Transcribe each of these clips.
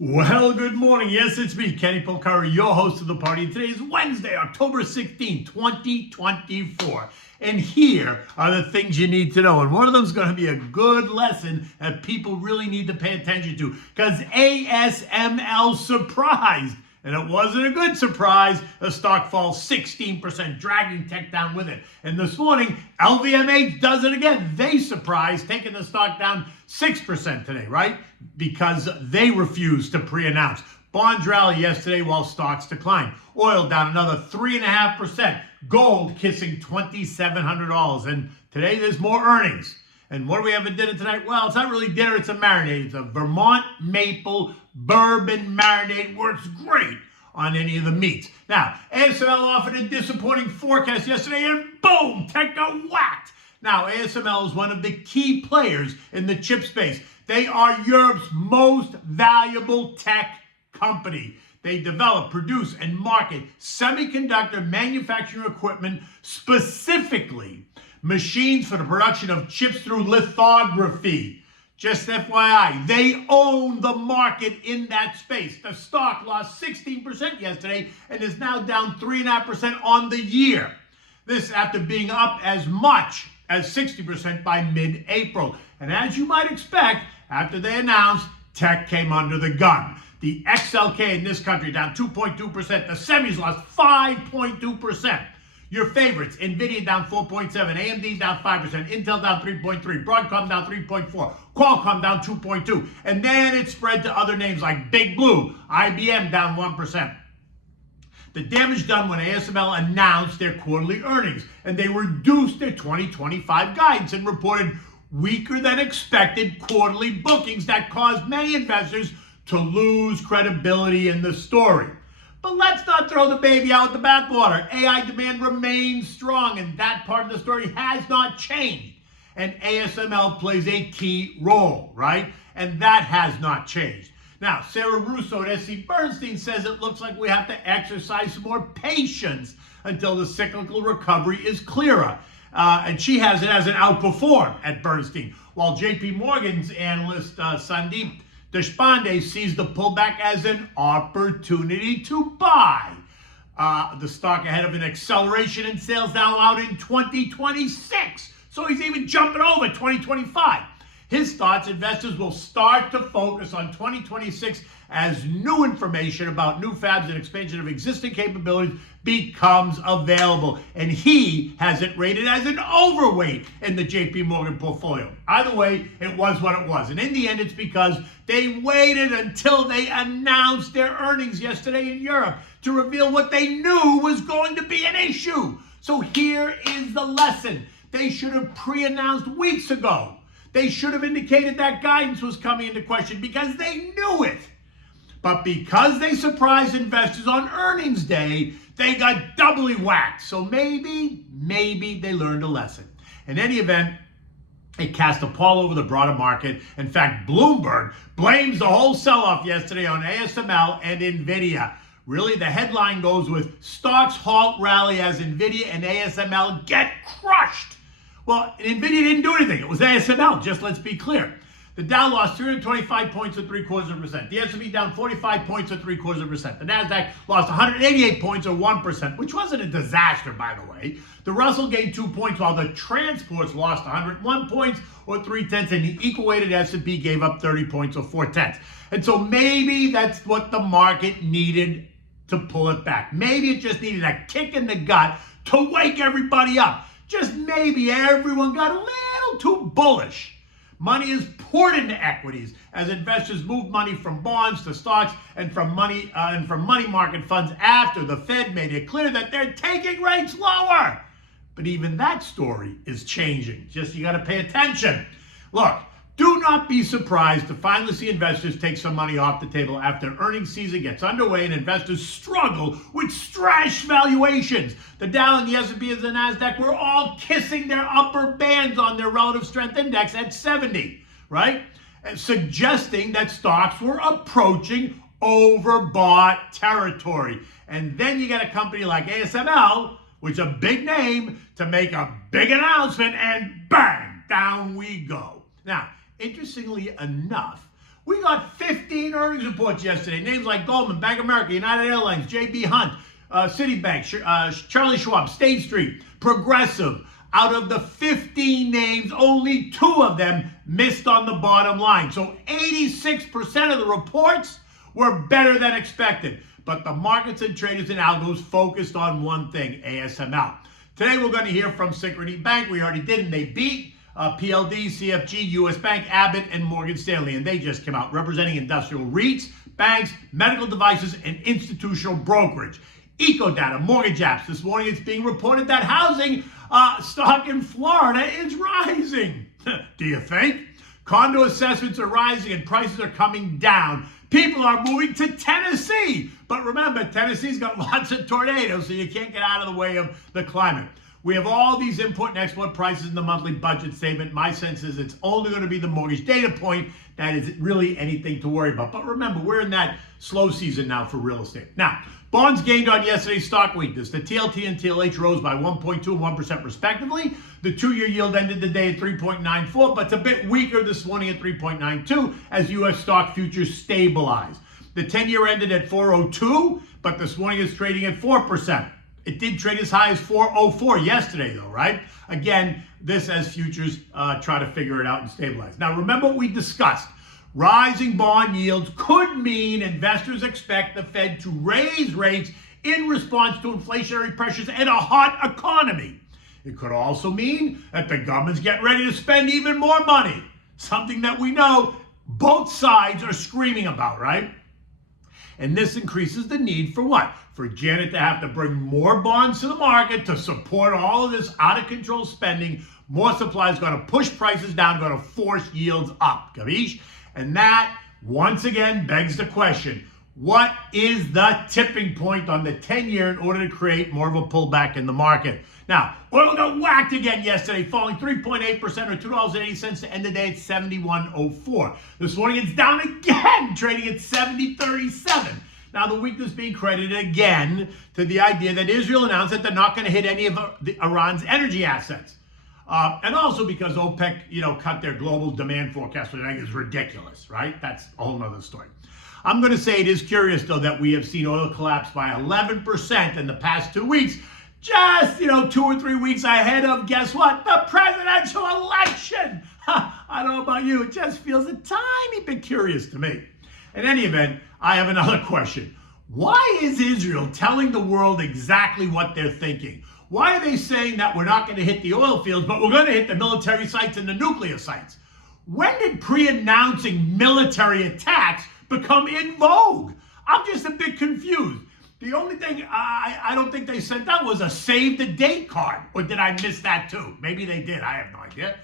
Well, good morning. Yes, it's me, Kenny Polcari, your host of the party. Today is Wednesday, October 16, 2024. And here are the things you need to know. And one of them is going to be a good lesson that people really need to pay attention to. Because ASML surprised. And it wasn't a good surprise. The stock falls 16%, dragging tech down with it. And this morning, LVMH does it again. They surprised, taking the stock down 6% today, right? Because they refused to pre-announce. Bonds rally yesterday while stocks declined. Oil down another 3.5%. Gold kissing $2,700. And today there's more earnings. And what do we have at dinner tonight? Well, it's not really dinner, it's a marinade. It's a Vermont Maple Bourbon Marinade. Works great on any of the meats. Now, ASML offered a disappointing forecast yesterday, and boom, tech got whacked. Now, ASML is one of the key players in the chip space. They are Europe's most valuable tech company. They develop, produce, and market semiconductor manufacturing equipment, specifically machines for the production of chips through lithography. Just FYI, they own the market in that space. The stock lost 16% yesterday and is now down 3.5% on the year. This after being up as much as 60% by mid-April. And as you might expect, after they announced, tech came under the gun. The XLK in this country down 2.2%. The semis lost 5.2%. Your favorites, NVIDIA down 4.7, AMD down 5%, Intel down 3.3, Broadcom down 3.4, Qualcomm down 2.2, and then it spread to other names like Big Blue, IBM down 1%. The damage done when ASML announced their quarterly earnings, and they reduced their 2025 guidance and reported weaker than expected quarterly bookings that caused many investors to lose credibility in the story. But let's not throw the baby out with the bathwater. AI demand remains strong, and that part of the story has not changed. And ASML plays a key role, right? And that has not changed. Now, Sarah Russo at SC Bernstein says it looks like we have to exercise some more patience until the cyclical recovery is clearer. And she has it as an outperform at Bernstein, while JP Morgan's analyst Sandeep Deshpande sees the pullback as an opportunity to buy. The stock ahead of an acceleration in sales now out in 2026. So he's even jumping over 2025. His thoughts, investors will start to focus on 2026 as new information about new fabs and expansion of existing capabilities becomes available. And he has it rated as an overweight in the JP Morgan portfolio. Either way, it was what it was. And in the end, it's because they waited until they announced their earnings yesterday in Europe to reveal what they knew was going to be an issue. So here is the lesson. They should have pre-announced weeks ago. They should have indicated that guidance was coming into question because they knew it. But because they surprised investors on earnings day, they got doubly whacked. So maybe they learned a lesson. In any event, it cast a pall over the broader market. In fact, Bloomberg blames the whole sell-off yesterday on ASML and NVIDIA. Really, the headline goes with stocks halt rally as NVIDIA and ASML get crushed. Well, NVIDIA didn't do anything. It was ASML, just let's be clear. The Dow lost 325 points or 0.75%. The S&P down 45 points or 0.75%. The Nasdaq lost 188 points or 1%, which wasn't a disaster, by the way. The Russell gained 2 points, while the transports lost 101 points or 0.3, and the equal-weighted S&P gave up 30 points or 0.4. And so maybe that's what the market needed to pull it back. Maybe it just needed a kick in the gut to wake everybody up. Just maybe everyone got a little too bullish. Money is poured into equities as investors move money from bonds to stocks and from money market funds after the Fed made it clear that they're taking rates lower. But even that story is changing. Just you got to pay attention. Look, do not be surprised to finally see investors take some money off the table after earnings season gets underway and investors struggle with trash valuations. The Dow and the S&P and the Nasdaq were all kissing their upper bands on their relative strength index at 70, right? And suggesting that stocks were approaching overbought territory. And then you get a company like ASML, which is a big name, to make a big announcement, and bang, down we go. Now, interestingly enough, we got 15 amazing earnings reports yesterday. Names like Goldman, Bank of America, United Airlines, J.B. Hunt, Citibank, Charlie Schwab, State Street, Progressive. Out of the 15 names, only 2 of them missed on the bottom line. So 86% of the reports were better than expected. But the markets and traders and algos focused on one thing, ASML. Today we're going to hear from Synchrony Bank. We already did, and they beat PLD, CFG, US Bank, Abbott, and Morgan Stanley. And they just came out representing industrial REITs, banks, medical devices, and institutional brokerage. Ecodata, mortgage apps. This morning it's being reported that housing stock in Florida is rising. Do you think? Condo assessments are rising and prices are coming down. People are moving to Tennessee. But remember, Tennessee's got lots of tornadoes, so you can't get out of the way of the climate. We have all these import and export prices in the monthly budget statement. My sense is it's only going to be the mortgage data point that is really anything to worry about. But remember, we're in that slow season now for real estate. Now, bonds gained on yesterday's stock weakness. The TLT and TLH rose by 1.2 and 1% respectively. The 2-year yield ended the day at 3.94, but it's a bit weaker this morning at 3.92 as U.S. stock futures stabilized. The 10-year ended at 4.02, but this morning is trading at 4%. It did trade as high as 4.04 yesterday, though, right? Again, this as futures try to figure it out and stabilize. Now, remember what we discussed. Rising bond yields could mean investors expect the Fed to raise rates in response to inflationary pressures and a hot economy. It could also mean that the government's getting ready to spend even more money, something that we know both sides are screaming about, right? And this increases the need for what? For Janet to have to bring more bonds to the market to support all of this out-of-control spending. More supply is going to push prices down, going to force yields up. Kavish? And that, once again, begs the question, what is the tipping point on the 10-year in order to create more of a pullback in the market? Now, oil got whacked again yesterday, falling 3.8% or $2.80 to end the day at 71.04. This morning it's down again, trading at 70.37. Now, the weakness being credited again to the idea that Israel announced that they're not going to hit any of Iran's energy assets. And also because OPEC, cut their global demand forecast, which I think is ridiculous, right? That's a whole other story. I'm going to say it is curious, though, that we have seen oil collapse by 11% in the past 2 weeks, just, 2 or 3 weeks ahead of, guess what? The presidential election. I don't know about you. It just feels a tiny bit curious to me. In any event, I have another question. Why is Israel telling the world exactly what they're thinking? Why are they saying that we're not going to hit the oil fields, but we're going to hit the military sites and the nuclear sites? When did pre-announcing military attacks become in vogue? I'm just a bit confused. The only thing I don't think they sent out was a save the date card. Or did I miss that too? Maybe they did. I have no idea.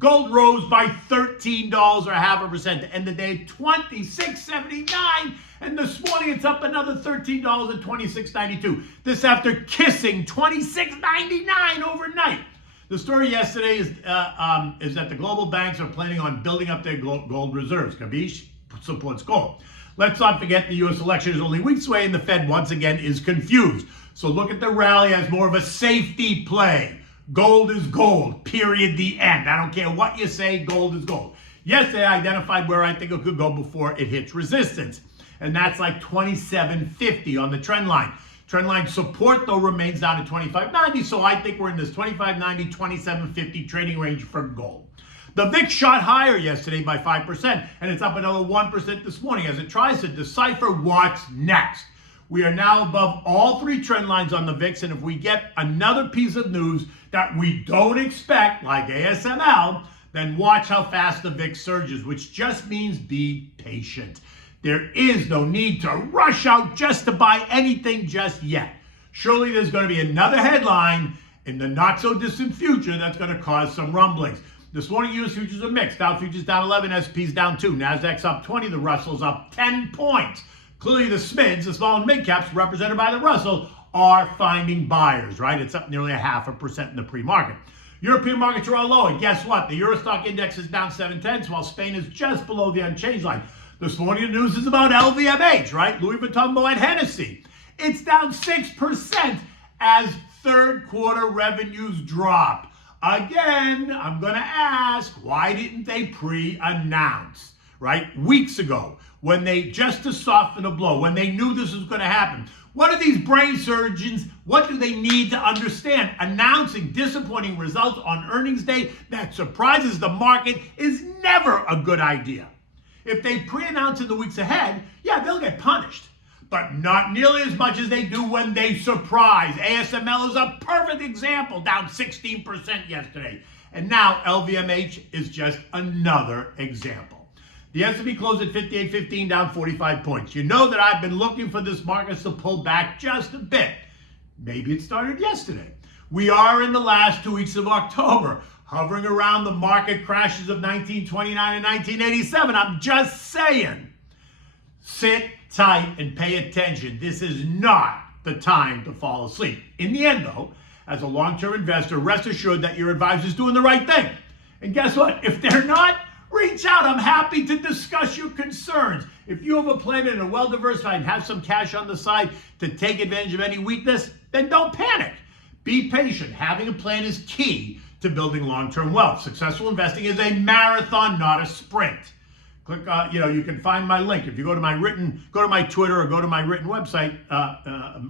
Gold rose by $13 or 0.5% to end the day at $26.79. And this morning it's up another $13 at $26.92. This after kissing $26.99 overnight. The story yesterday is that the global banks are planning on building up their gold reserves. Kabish supports gold. Let's not forget the U.S. election is only weeks away and the Fed once again is confused. So look at the rally as more of a safety play. Gold is gold, period, the end. I don't care what you say, gold is gold. Yesterday I identified where I think it could go before it hits resistance. And that's like 27.50 on the trend line. Trend line support, though, remains down at 25.90, so I think we're in this 25.90, 27.50 trading range for gold. The VIX shot higher yesterday by 5%, and it's up another 1% this morning as it tries to decipher what's next. We are now above all 3 trend lines on the VIX, and if we get another piece of news that we don't expect, like ASML, then watch how fast the VIX surges, which just means be patient. There is no need to rush out just to buy anything just yet. Surely there's going to be another headline in the not-so-distant future that's going to cause some rumblings. This morning, U.S. futures are mixed. Dow futures down 11, S&P's down 2. Nasdaq's up 20, the Russell's up 10 points. Clearly the SMIDs, the small and mid caps represented by the Russell, are finding buyers, right? It's up nearly 0.5% in the pre-market. European markets are all low, and guess what? The Eurostock index is down 0.7, while Spain is just below the unchanged line. This morning, the news is about LVMH, right? Louis Vuitton and Hennessy. It's down 6% as third quarter revenues drop. Again, I'm going to ask, why didn't they pre-announce, right? Weeks ago, when they, just to soften the blow, when they knew this was going to happen. What are these brain surgeons, what do they need to understand? Announcing disappointing results on earnings day that surprises the market is never a good idea. If they pre-announce in the weeks ahead, yeah, they'll get punished, but not nearly as much as they do when they surprise. ASML is a perfect example, down 16% yesterday. And now LVMH is just another example. The S&P closed at 58.15, down 45 points. You know that I've been looking for this market to pull back just a bit. Maybe it started yesterday. We are in the last 2 weeks of October, hovering around the market crashes of 1929 and 1987. I'm just saying, sit tight and pay attention. This is not the time to fall asleep. In the end, though, as a long-term investor, rest assured that your advisor is doing the right thing. And guess what? If they're not, reach out. I'm happy to discuss your concerns. If you have a plan and are well-diversified and have some cash on the side to take advantage of any weakness, then don't panic. Be patient. Having a plan is key to building long-term wealth. Successful investing is a marathon, not a sprint. Click, you can find my link. If you go to my Twitter or go to my written website,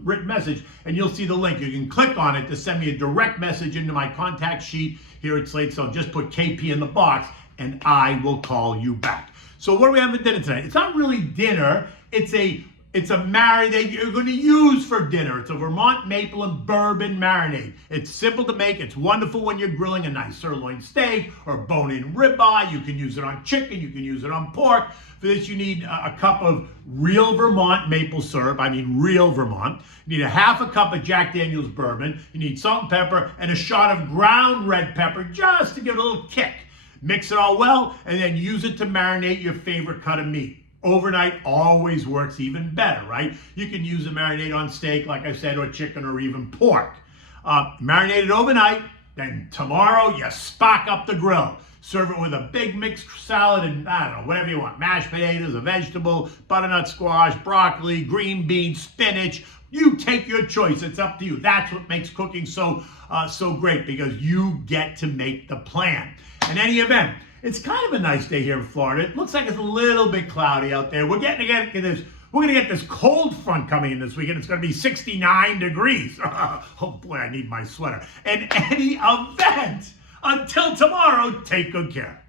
written message, and you'll see the link. You can click on it to send me a direct message into my contact sheet here at Slate. So just put KP in the box, and I will call you back. So what do we have for dinner tonight? It's not really dinner. It's a marinade that you're going to use for dinner. It's a Vermont Maple and Bourbon Marinade. It's simple to make. It's wonderful when you're grilling a nice sirloin steak or bone-in ribeye. You can use it on chicken. You can use it on pork. For this, you need a cup of real Vermont maple syrup. I mean real Vermont. You need a half a cup of Jack Daniel's bourbon. You need salt and pepper and a shot of ground red pepper just to give it a little kick. Mix it all well, and then use it to marinate your favorite cut of meat. Overnight always works even better, right? You can use a marinade on steak, like I said, or chicken, or even pork. Marinate it overnight, then tomorrow you spark up the grill. Serve it with a big mixed salad and, I don't know, whatever you want. Mashed potatoes, a vegetable, butternut squash, broccoli, green beans, spinach. You take your choice. It's up to you. That's what makes cooking so great, because you get to make the plan. In any event, it's kind of a nice day here in Florida. It looks like it's a little bit cloudy out there. We're going to get this cold front coming in this weekend. It's going to be 69 degrees. Oh boy, I need my sweater. In any event, until tomorrow, take good care.